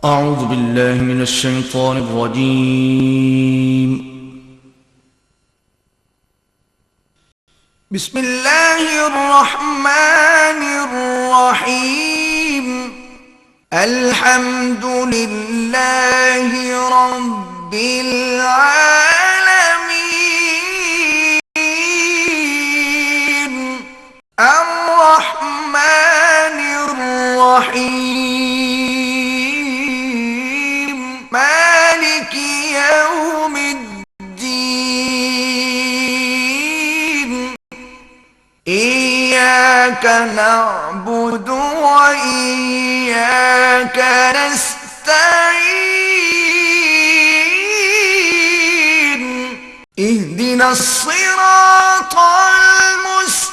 أعوذ بالله من الشيطان الرجيم. بسم الله الرحمن الرحيم. الحمد لله رب العالمين الرحمن الرحيم مالك يوم الدين إياك نعبد وإياك نستعين اهدنا الصراط المستقيم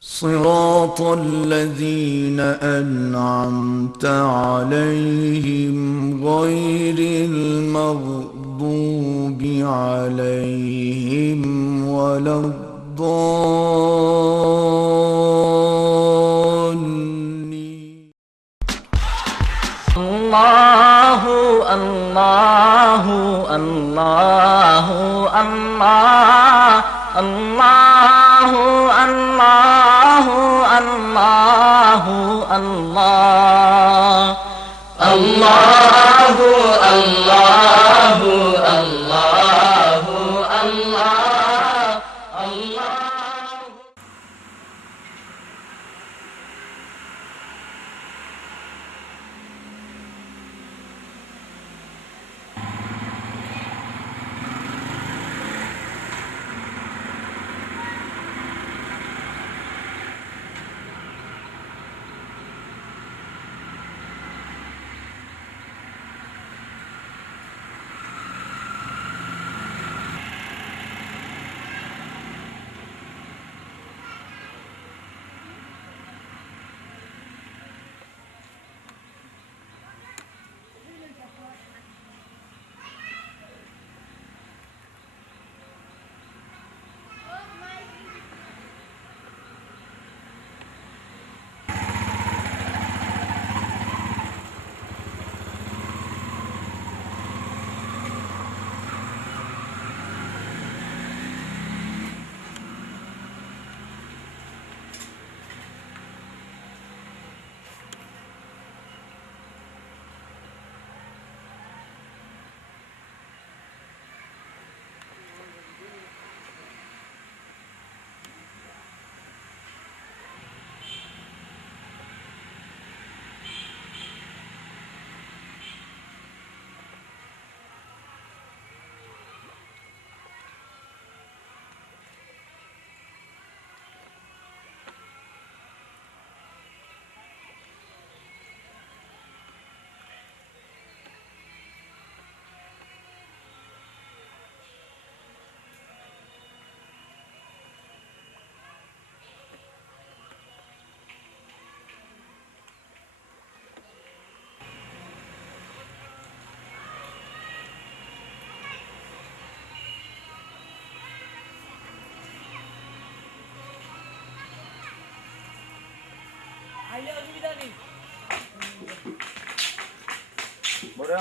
صراط الذين أنعمت عليهم غير المغضوب عليهم ولا الضالين. الله الله الله الله الله الله الله الله الله الله الله الله.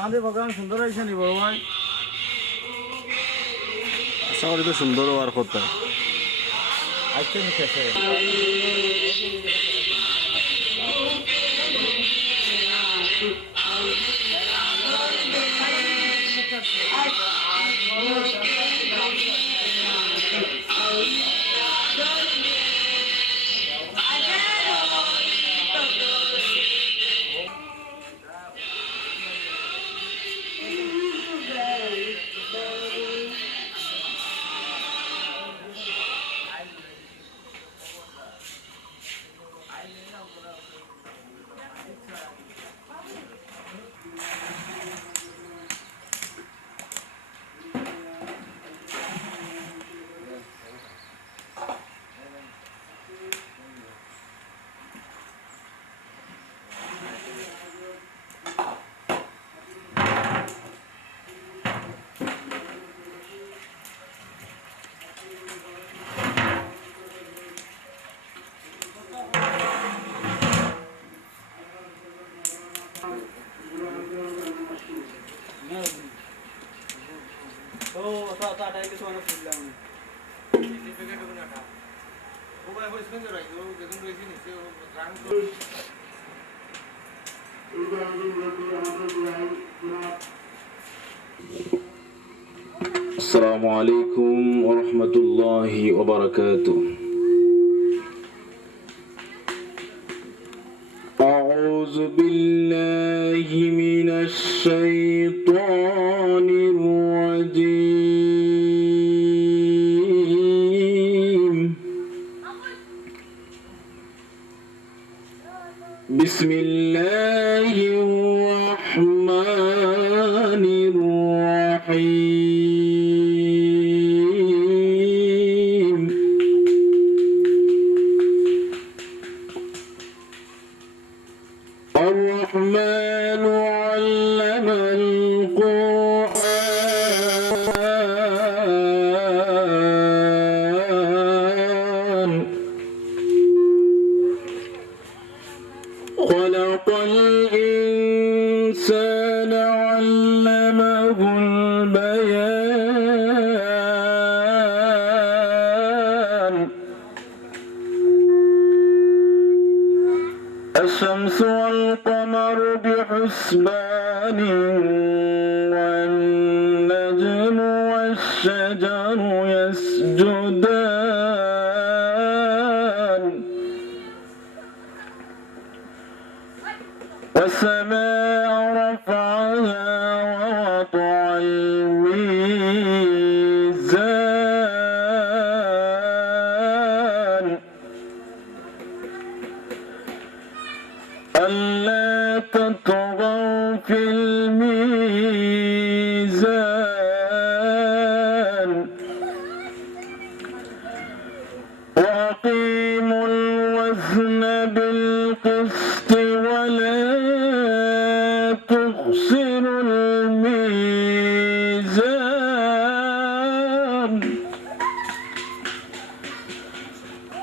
আমাদের বাগান সুন্দর হয়েছে নি বড় ভাই? আশা করি তো সুন্দর হওয়ার কথা। আজকে শেষে السلام عليكم ورحمة الله وبركاته. أعوذ بالله من الشيطان الرجيم. بسم الله الرحمن الرحيم. الرحمن علم القرآن خلق الإنسان علمه البيان. الشمس والقمر بحسبان والنجم والشجر يسجدان والسماء رفعها ووضع الميزان ألا تطغوا في الميزان وأقيموا الوزن بالقسط ولا تخسروا الميزان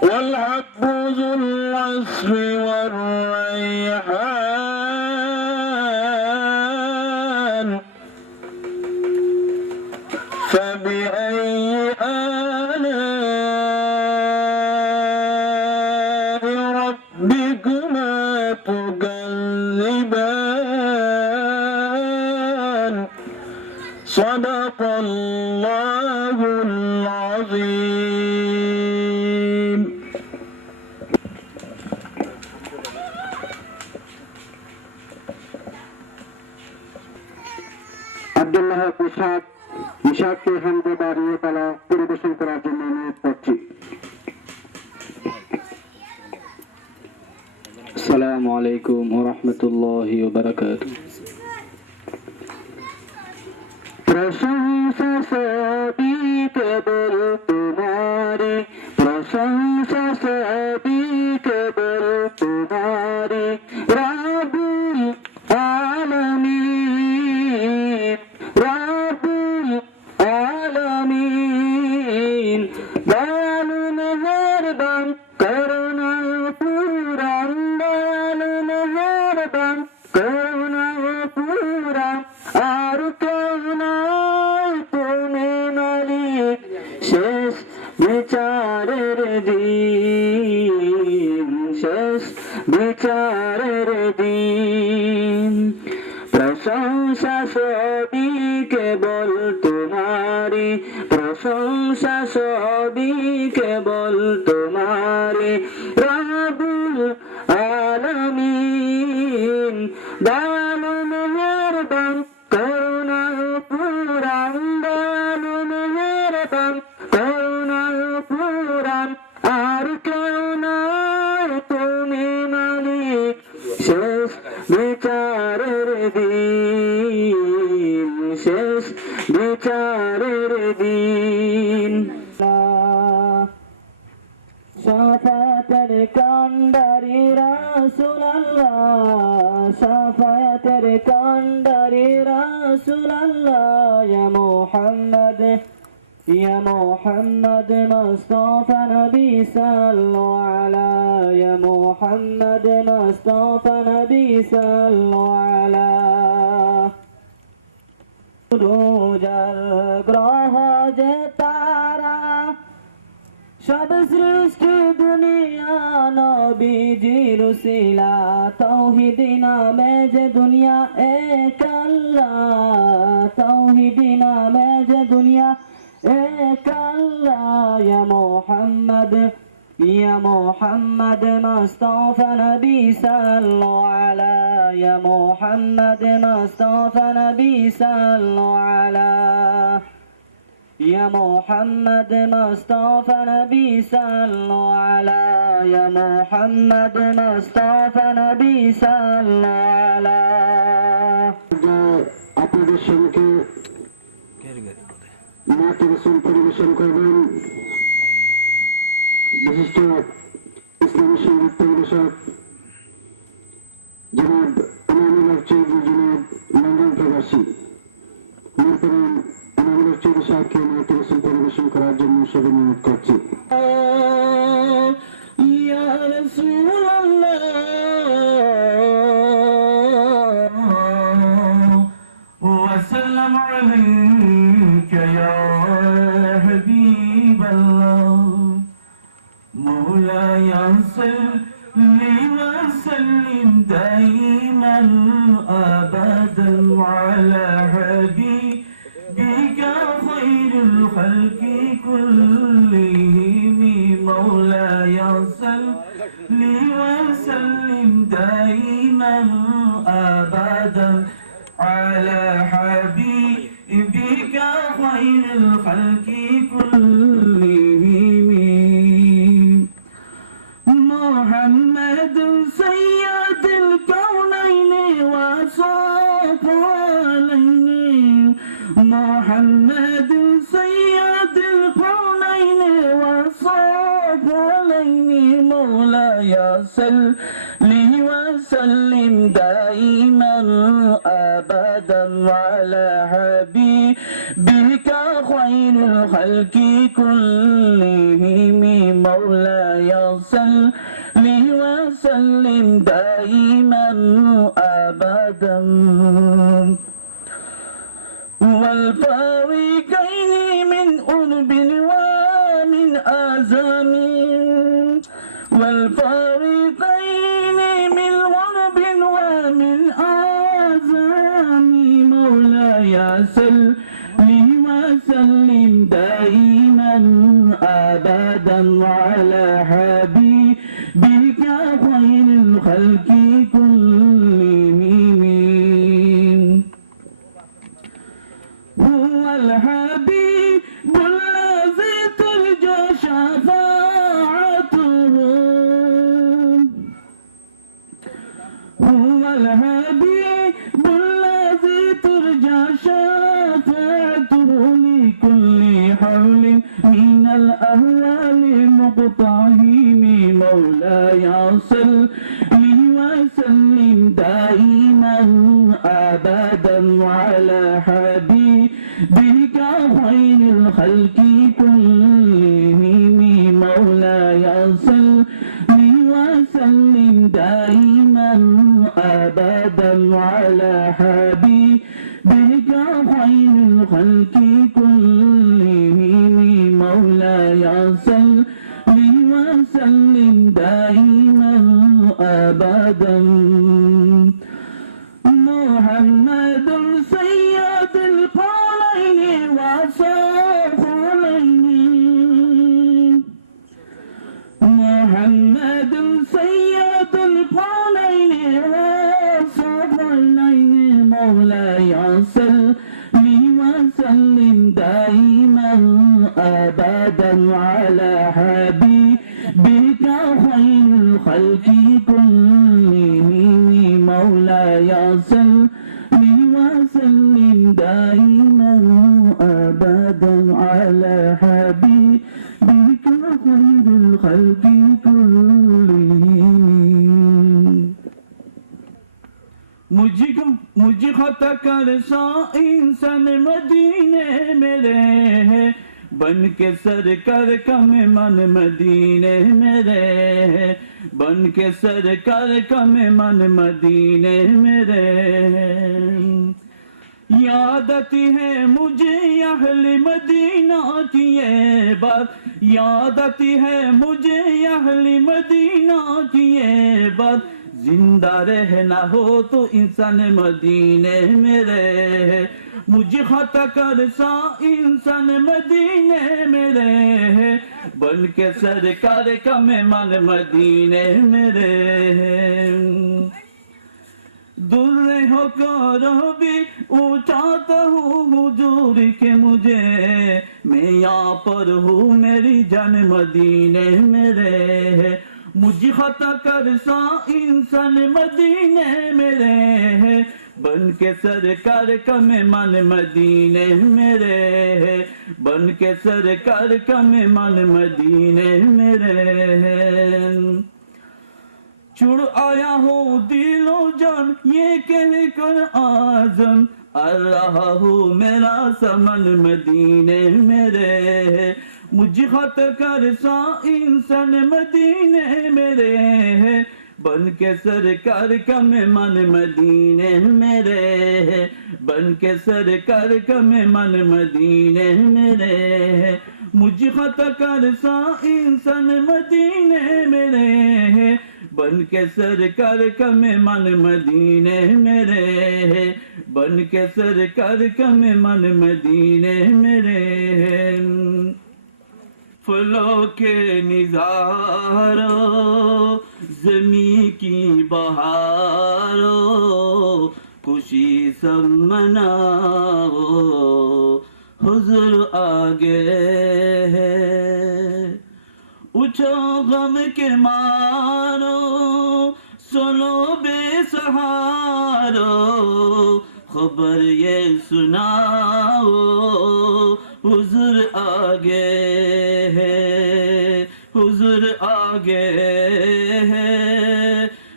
والحب ذو العصف والريحان فبأي آلاء ربكما تكذبان. صدق الله العظيم. আব্দুল্লাহ ইশাককে হামদে দাঁড়িয়ে তালা পরিবেশন করার জন্য অনুরোধ করছি। আসসালামু আলাইকুম ওয়া রাহমাতুল্লাহি ওয়া বারাকাতুহু। প্রশংসা সবই কেবল তোমারি, প্রশংসা সবই কেবল তোমারি রাব্বুল আলামিন, রাব্বুল আলামিন। দয়ালু মেহেরবান করুণা পুরাণ, দয়ালু মেহেরবান করুণা পুরাণ। আর কেউ নাই তুমি মালিক শেষ বিচারের দিন, শেষ বিচারের দিন। প্রশংসা সবই কেবল তোমারি, প্রশংসা সবই কেবল তোমারি রাব্বুল আলামিন। দয়ালু মেহেরবান করুণা পুরাণ, দয়ালু মেহেরবান করুণা পুরাণ। আর কেউ নাই তুমি মালিক শেষ বিচারের দিন, শেষ বিচারের দিন। শাফায়াতের কান্ডারি রাসূলুল্লাহ, শাফায়াতের কান্ডারি রাসূলুল্লাহ। ইয়া মুহাম্মদ, ইয়া মুহাম্মদ মুস্তাফা নবী সাল্লাল্লাহু আলাইহি, ইয়া মুহাম্মদ মুস্তাফা নবী সাল্লাল্লাহু আলাইহি। গ্রহ যে তারা সব সৃষ্টি দুনিয়া নবীজির উসিলা তাওহীদি নামে যে দুনিয়া এক আল্লাহ তাওহীদি নামে যে দুনিয়া এক আল্লাহ ইয়া মুহাম্মদ মুস্তাফা নবী সাল্লাল্লাহু আলা ইয়া মুহাম্মদ মুস্তাফা নবী সাল্লাল্লাহু আলা يا محمد مصطفى نبي صلى على يا محمد مصطفى نبي صلى على আপনাদের সঙ্গে নাত রাসূল পরিবেশন করবেন বিশিষ্ট ইসলামী সঙ্গীত পরিবেশক জনাব আনামুল হক চৌধুরী জনাব লন্ডন প্রবাসী মোহতরম আনামুল হক চৌধুরী সাহেবকে নাত রাসূল পরিবেশন করার জন্য সবাই অনুরোধ করছি। يا رسول الله وسلم عليك يا حبيب الله مولاي صل وسلم دائما ابدا على حبيبك خير الخلق كلهم مولاي صل وسلم دائما ابدا على حبيبك خير الخلق كلهم محمد سيد الكونين وصفوانين محمد سيد الكونين وصفوانين مولاي صل وسلم دائما ابدا على حبيبك خير الخلق كلهم مولاي صل وسلم دائما ابدا والفارقين من أنب ومن آزام والفارقين من غرب ومن آزام مولاي صل وسلم دائما أبدا على حبيبك خير الخلق كلهم هو الحبيب الذي ترجى شفاعته هو الحبيب الذي ترجى شفاعته لكل حول من الأهوال مقطعهم مولاي صل وسلم دائما أبدا على حبيبك خير الخلق كلهم مولاي صل وسلم دائما أبدا على حبيبك خير الخلق كلهم مولاي صل وسلم دائما أبدا محمد سيد القولين وصفوانين محمد سيد القولين وصفوانين مولاي صل وسلم دائما أبدا على حبيبك خير الخلق كلهم مولاي صل وسلم دائما أبدا على حبيبك خير الخلق كلهم मुझे खता कर सो इंसान मदीने मेरे बन के सरकार का मेहमान मदीने मेरे बन के सरकार का मेहमान मदीने मेरे याद आती है मुझे अहले मदीना की ये बात, याद आती है मुझे अहले मदीना की ये बात, जिंदा रहना हो तो इंसान मदीने में रहे, मुझे खता कर सा इंसान मदीने में रहे, बन के सरकार का मेहमान मदीने में रहे। दूर हो करो भी उठाता हूँ हुजूर के मुझे, मैं यहाँ पर हूँ मेरी जान मदीने में रहे, मुझे खता कर सा इंसान मदीने में रहे, बन के सरकार का मेहमान मदीने में रहे, बन के सरकार का मेहमान मदीने में रहे। छुड़ आया हो दिलो जान ये कह कर आजम, आ रहा हूँ मेरा समन मदीने में रहे, मुझे खत कर सा इंसान मदीने में रहे, बन के सरकार का मेहमान मदीने में रहे, बन के सरकार का मेहमान मदीने में रहे, मुझे खत कर सा इंसान मदीने में रहे, बन के सरकार का मेहमान मदीने में रहे, बन के सरकार का मेहमान मदीने में रहे। फलों के निज़ारों ज़मीं की बहारों, खुशी सब मनाओ हुज़ूर आगे है, उठो गम के मारो सुनो बेसहारो, खबर ये सुनाओ हुज़ूर आगे है, हुज़ूर आगे है,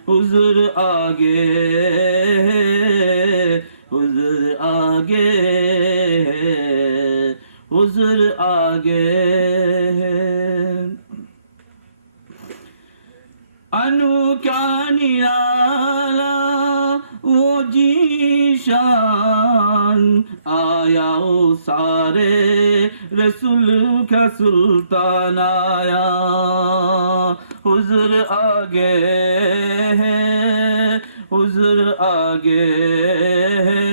हुज़ूर आगे है, हुज़ूर आगे है, हुज़ूर आगे है। अनोखा निराला वो जीशान, आया ओ सारे रसूल का सुल्तान आया, हुज़ूर आगे है, हुज़ूर आगे है,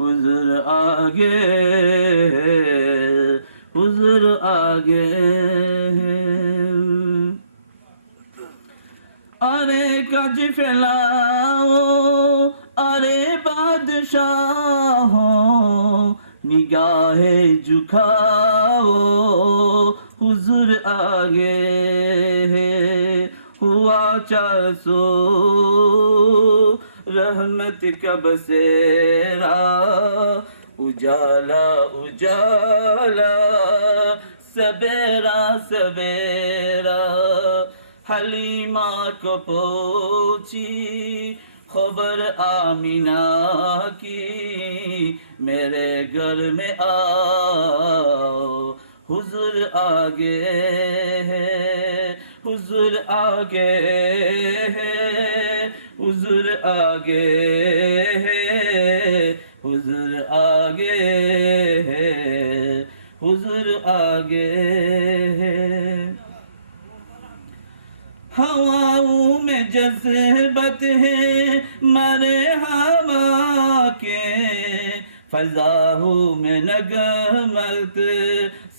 हुज़ूर आगे है, हुज़ूर आगे है। अरे कज फैलाओ अरे बादशाहो, निगाहे झुकाओ हुज़ूर आगे है, हुआ 400 रहमत का बसेरा, उजाला उजाला सवेरा सवेरा, हलीमा को पहुंची खबर आमीना की, मेरे घर में आओ हुज़ूर आगे है, हुज़ूर आगे है, हुज़ूर आगे है, हुज़ूर आगे है, हुज़ूर आगे है। हवाओं में जज़्बत है मरे हवा के, फ़ज़ाओं में नगमत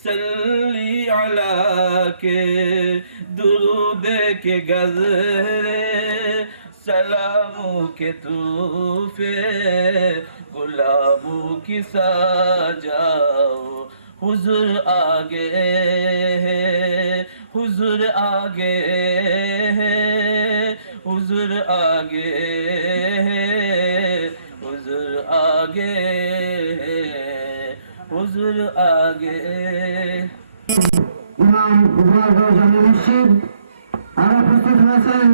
सल्ली अला के, दुरूद के गज़रे सलामों के तूफ़े, गुलाबों की सजाओ हुज़ूर आगे है, हुज़ूर आगे है, हुज़ूर आगे है, हुज़ूर आगे है, हुज़ूर आगे। ইমাম গোয়ালগঞ্জ জামে মসজিদ আরো উপস্থিত হয়েছেন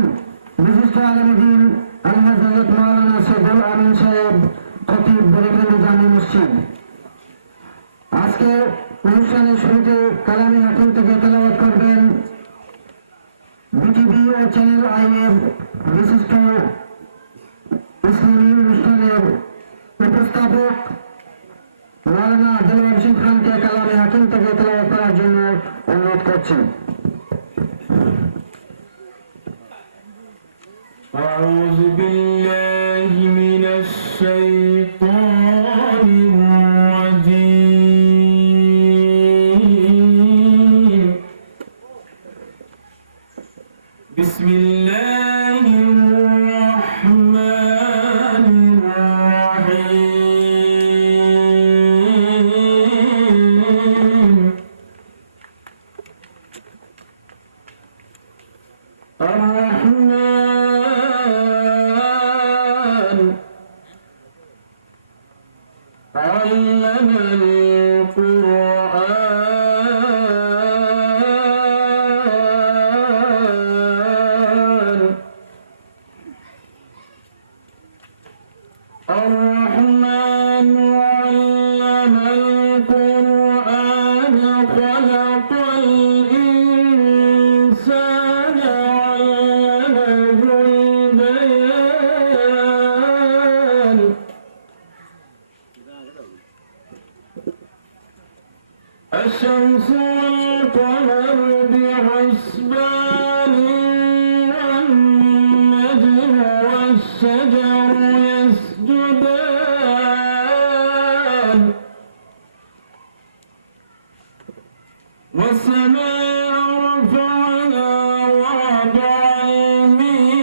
বিশিষ্ট আলেমদ্বীন আলহাজ হযরত মাওলানা সৈয়দুল আমিন সাহেব, খতিব বরিকল্যাণ জামে মসজিদ। আজকে অনুষ্ঠানের শুরুতে কালামী হাকিম থেকে তেলাওয়াত করবেন বিটিভি ও চ্যানেল আই এর বিশিষ্ট ইসলামী অনুষ্ঠানের উপস্থাপক মাওলানা দিলওয়ার হোসেন খানকে কালামে হাকিম থেকে তেলাওয়াত করার জন্য অনুরোধ করছি। أعوذ بالله من الشيطان الرجيم بسم الله الرحمن الرحيم الرحمن علم القرآن الرحمن علم القرآن خلق الإنسان علمه البيان الشمس والقمر بحسبان والنجم والشجر يسجدان والسماء رفعنا ووضع الميزان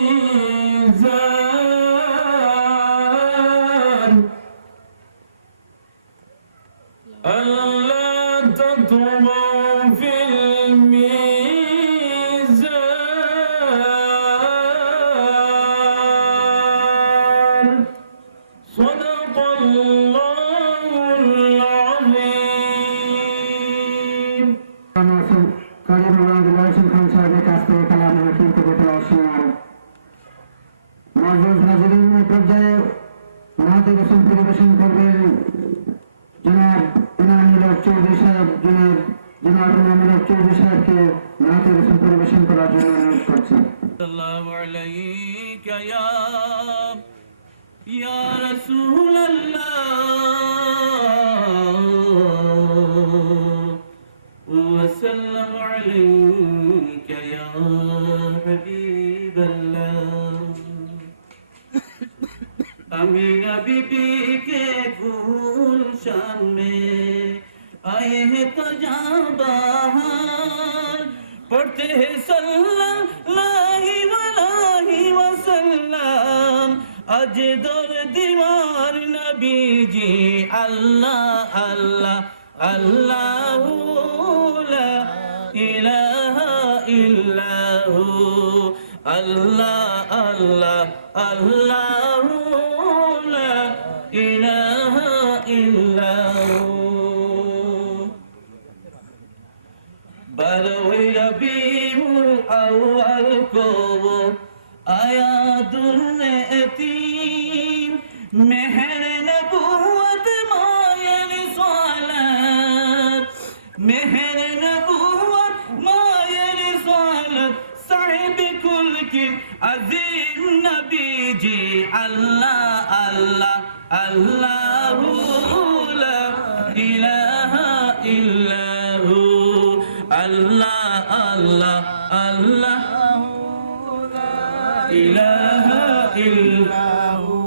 ألا تطغوا في الميزان صدق الله العظيم কাজী মাওলানা দিলওয়ার হোসেন খান সাহেবের কাছ থেকে কালামে হাকিম থেকে তেলাওয়াত শোনান। মুআজ্জাজ হাজিরিন, এই পর্যায়ে নাতে রসুল পরিবেশন করবেন জনাব ইনামুল হক চৌধুরী সাহেব। জনাব ইনামুল হক চৌধুরী সাহেবকে নাতে রসুল পরিবেশন করার জন্য অনুরোধ করছি। الله عليك يا رسول الله وسلم عليك يا حبيب الله अमीना बीबी के गुलशन में आए हैं तो जहाँ बाहर पढ़ते हैं सल्लल्लाहु वसल्लम अज दर दीवार नबी जी अल्लाह अल्लाह अल्लाह ला इलाहा इल्लहु अल्लाह अल्लाह अल्लाह ला इलाहा इल्लहु बारहवें रबीउल अव्वल को वो आया दुल्हे यतीम मेहर नबूवत मायल स्वालत मेहर नबूवत मायल स्वालत साहिब कुल की अजीम नबी जी अल्लाह अल्लाह अल्लाह ला इलाहा इल्लहु अल्लाह अल्लाह अल्लाह इलाहा इल्लहु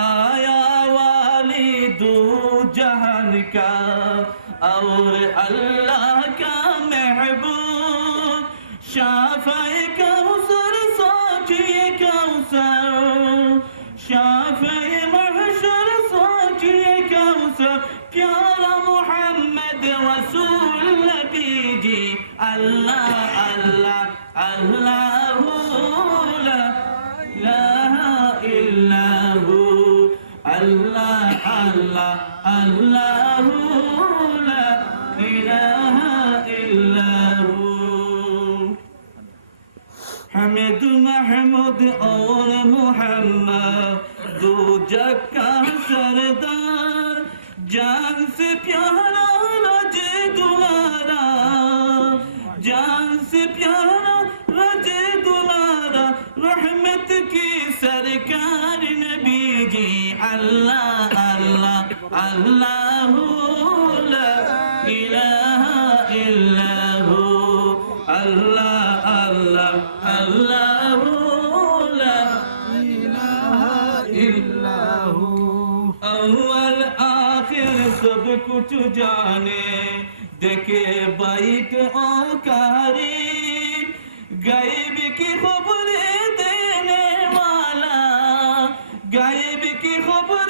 आया वाली दो जहान का और अल्लाह का महबूब शाफ़े कौसर साक़िए कौसर शाफ़े महशर साक़िए कौसर प्यारा मोहम्मद रसूल नबी जी अल्लाह अल्लाह अल्लाह ला इलाहा इल्लहु अल्लाह अल्लाह अल्लाह ला इलाहा इल्लहु हमेद महमूद और मोहम्मद दो जग का सरदार जान से प्यारा रजे दुलारा जान से प्यारा रजे दुलारा रहमत की सरकार नबी जी अल्लाह अल्लाह अल्लाह ला इलाहा इल्लहु अल्लाह अल्लाह अल्लाह ला इलाहा इल्लहु अव्वल आखिर सब कुछ जाने देखे बाइक और कारीम गायब की खबर देने वाला गायब की खबर